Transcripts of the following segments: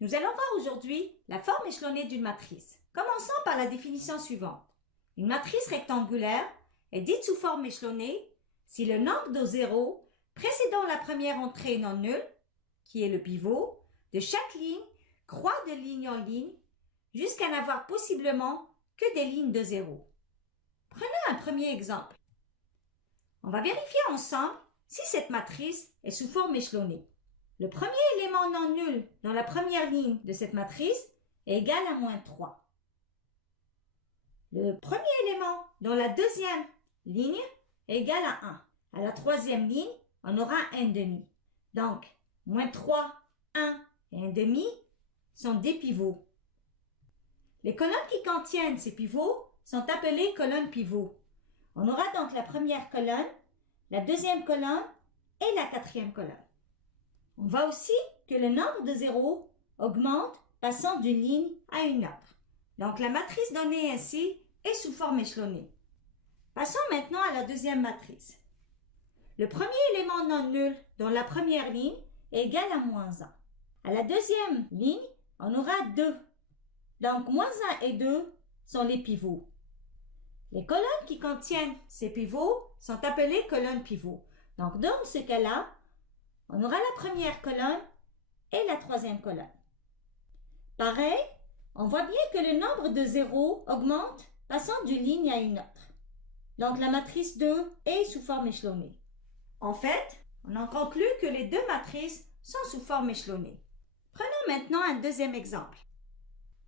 Nous allons voir aujourd'hui la forme échelonnée d'une matrice. Commençons par la définition suivante. Une matrice rectangulaire est dite sous forme échelonnée si le nombre de zéros précédant la première entrée non nulle, qui est le pivot, de chaque ligne croît de ligne en ligne jusqu'à n'avoir possiblement que des lignes de zéros. Prenons un premier exemple. On va vérifier ensemble si cette matrice est sous forme échelonnée. Le premier élément non nul dans la première ligne de cette matrice est égal à moins 3. Le premier élément dans la deuxième ligne est égal à 1. À la troisième ligne, on aura 1,5. Donc, moins 3, 1 et 1,5 sont des pivots. Les colonnes qui contiennent ces pivots sont appelées colonnes pivots. On aura donc la première colonne, la deuxième colonne et la quatrième colonne. On voit aussi que le nombre de zéros augmente passant d'une ligne à une autre. Donc, la matrice donnée ainsi est sous forme échelonnée. Passons maintenant à la deuxième matrice. Le premier élément non nul dans la première ligne est égal à moins 1. À la deuxième ligne, on aura 2. Donc, moins 1 et 2 sont les pivots. Les colonnes qui contiennent ces pivots sont appelées colonnes pivots. Donc, dans ce cas-là, on aura la première colonne et la troisième colonne. Pareil, on voit bien que le nombre de zéros augmente passant d'une ligne à une autre. Donc, la matrice 2 est sous forme échelonnée. En fait, on en conclut que les deux matrices sont sous forme échelonnée. Prenons maintenant un deuxième exemple.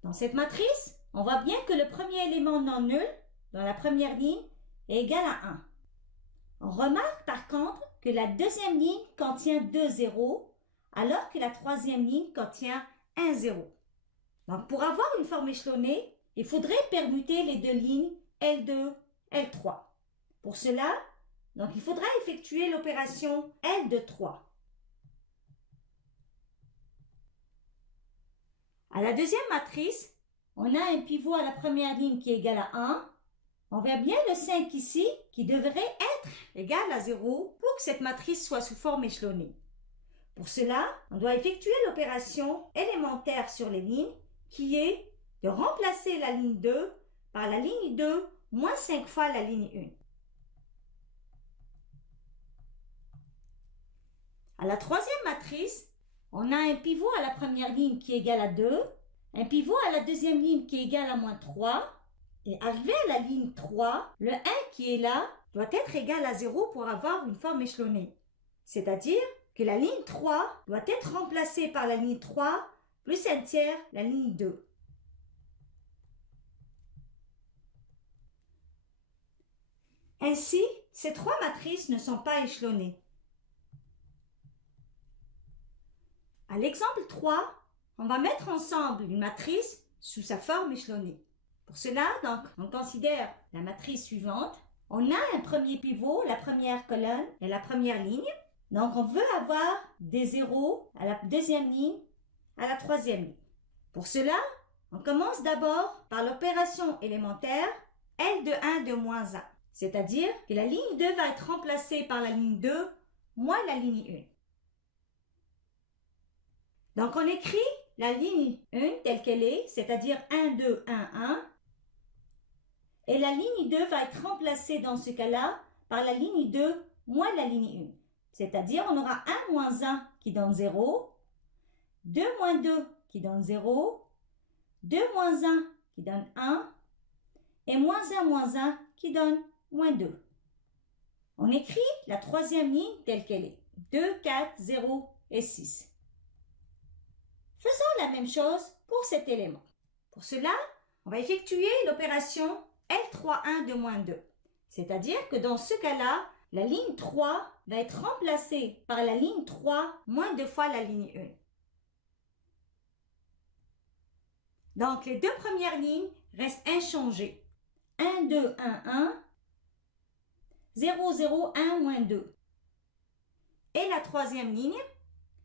Dans cette matrice, on voit bien que le premier élément non nul dans la première ligne est égal à 1. On remarque par contre que la deuxième ligne contient 2 zéros, alors que la troisième ligne contient 1 zéro. Donc, pour avoir une forme échelonnée, il faudrait permuter les deux lignes L2, L3. Pour cela, donc, il faudra effectuer l'opération L de 3. À la deuxième matrice, on a un pivot à la première ligne qui est égal à 1. On voit bien le 5 ici qui devrait être égal à 0 pour que cette matrice soit sous forme échelonnée. Pour cela, on doit effectuer l'opération élémentaire sur les lignes qui est de remplacer la ligne 2 par la ligne 2 moins 5 fois la ligne 1. À la troisième matrice, on a un pivot à la première ligne qui est égal à 2, un pivot à la deuxième ligne qui est égal à moins 3, et arrivé à la ligne 3, le 1 qui est là doit être égal à 0 pour avoir une forme échelonnée. C'est-à-dire que la ligne 3 doit être remplacée par la ligne 3 plus un tiers la ligne 2. Ainsi, ces trois matrices ne sont pas échelonnées. À l'exemple 3, on va mettre ensemble une matrice sous sa forme échelonnée. Pour cela, donc, on considère la matrice suivante. On a un premier pivot, la première colonne et la première ligne. Donc, on veut avoir des zéros à la deuxième ligne, à la troisième ligne. Pour cela, on commence d'abord par l'opération élémentaire L de 1 de moins 1. C'est-à-dire que la ligne 2 va être remplacée par la ligne 2 moins la ligne 1. Donc, on écrit la ligne 1 telle qu'elle est, c'est-à-dire 1, 2, 1, 1. Et la ligne 2 va être remplacée dans ce cas-là par la ligne 2 moins la ligne 1. C'est-à-dire, on aura 1 moins 1 qui donne 0, 2 moins 2 qui donne 0, 2 moins 1 qui donne 1, et moins 1 qui donne moins 2. On écrit la troisième ligne telle qu'elle est. 2, 4, 0 et 6. Faisons la même chose pour cet élément. Pour cela, on va effectuer l'opération L3,1 de moins 2. C'est-à-dire que dans ce cas-là, la ligne 3 va être remplacée par la ligne 3 moins 2 fois la ligne 1. Donc, les deux premières lignes restent inchangées. 1, 2, 1, 1, 0, 0, 1, moins 2. Et la troisième ligne,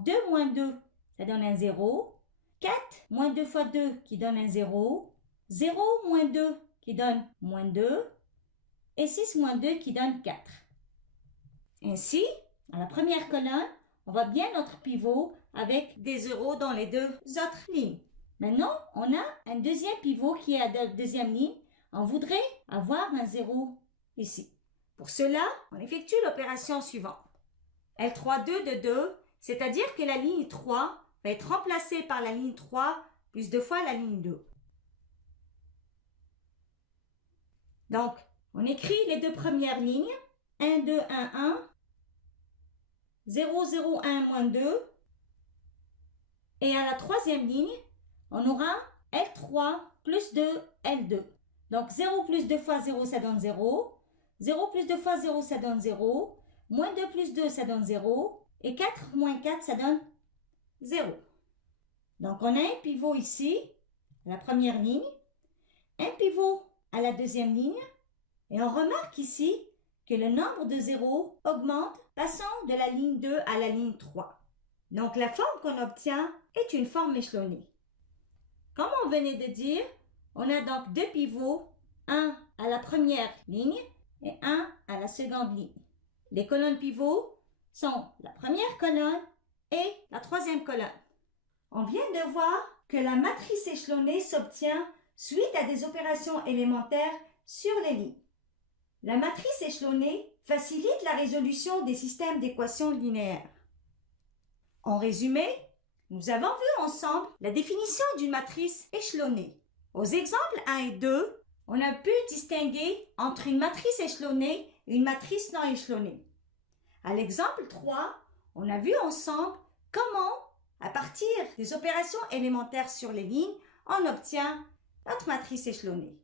2 moins 2, ça donne un 0. 4 moins 2 fois 2 qui donne un 0. 0 moins 2 qui donne moins 2. Et 6 moins 2 qui donne 4. Ainsi, à la première colonne, on voit bien notre pivot avec des 0 dans les deux autres lignes. Maintenant, on a un deuxième pivot qui est à la deuxième ligne. On voudrait avoir un 0 ici. Pour cela, on effectue l'opération suivante. L3,2 de 2, c'est-à-dire que la ligne 3 va être remplacée par la ligne 3 plus 2 fois la ligne 2. Donc, on écrit les deux premières lignes. 1, 2, 1, 1. 0, 0, 1, moins 2. Et à la troisième ligne, on aura L3 plus 2, L2. Donc 0 plus 2 fois 0, ça donne 0. 0 plus 2 fois 0, ça donne 0. Moins 2 plus 2, ça donne 0. Et 4 moins 4, ça donne 0. Donc on a un pivot ici, à la première ligne. Un pivot à la deuxième ligne. Et on remarque ici que le nombre de zéros augmente passant de la ligne 2 à la ligne 3. Donc la forme qu'on obtient est une forme échelonnée. Comme on venait de dire, on a donc deux pivots, un à la première ligne et un à la seconde ligne. Les colonnes pivots sont la première colonne et la troisième colonne. On vient de voir que la matrice échelonnée s'obtient suite à des opérations élémentaires sur les lignes. La matrice échelonnée facilite la résolution des systèmes d'équations linéaires. En résumé, nous avons vu ensemble la définition d'une matrice échelonnée. Aux exemples 1 et 2, on a pu distinguer entre une matrice échelonnée et une matrice non échelonnée. À l'exemple 3, on a vu ensemble comment, à partir des opérations élémentaires sur les lignes, on obtient notre matrice échelonnée.